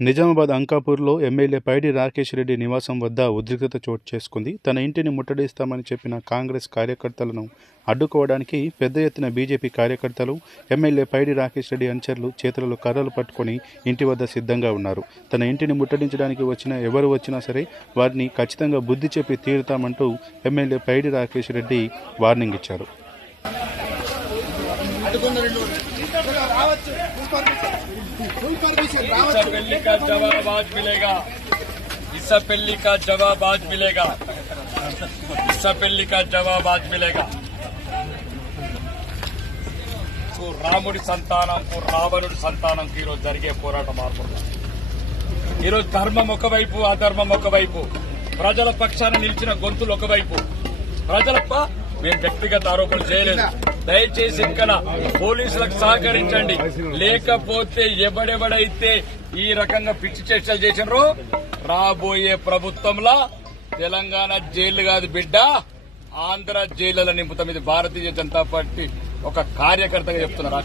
Nizamabad అంకాపూర్లో MLA పైడి రాకేష్ రెడ్డి నివాసం వద్ద ఉద్రిక్తత చోటు చేసుకుంది. తన ఇంటిని ముట్టడిస్తామని చెప్పిన కాంగ్రెస్ కార్యకర్తలను అడ్డుకోవడానికి పెద్ద ఎత్తున బీజేపీ కార్యకర్తలు, ఎమ్మెల్యే పైడి రాకేష్ రెడ్డి అనుచరులు చేతులలో కర్రలు పట్టుకొని ఇంటి వద్ద సిద్ధంగా ఉన్నారు. తన ఇంటిని ముట్టడించడానికి ఎవరు వచ్చినా సరే వారిని ఖచ్చితంగా బుద్ధి చెప్పి తీరుతామంటూ ఎమ్మెల్యే పైడి రాకేష్ రెడ్డి వార్నింగ్ ఇచ్చారు. पेल्ली का जवाब आज मिलेगा, इस पेल्ली का जवाब आज मिलेगा, इस पेल्ली का जवाब आज मिलेगा. రాముడి సంతానంకు రావణుడి సంతానంకు ఈరోజు జరిగే పోరాటం మార్పుడు. ఈరోజు ధర్మం ఒకవైపు, అధర్మం ఒకవైపు, ప్రజల పక్షాన నిలిచిన గొంతులు ఒకవైపు. మేము వ్యక్తిగత ఆరోపణలు చేయలేదు. దయచేసి ఇక్కడ పోలీసులకు సహకరించండి. లేకపోతే ఎవడెవడైతే ఈ రకంగా పిచ్చి చేష్టలు చేసినారో రాబోయే ప్రభుత్వంలో తెలంగాణ జైలు కాదు బిడ్డ, ఆంధ్ర జైళ్ల నింపుతాం. ఇది భారతీయ జనతా పార్టీ ఒక కార్యకర్తగా చెప్తున్నారు.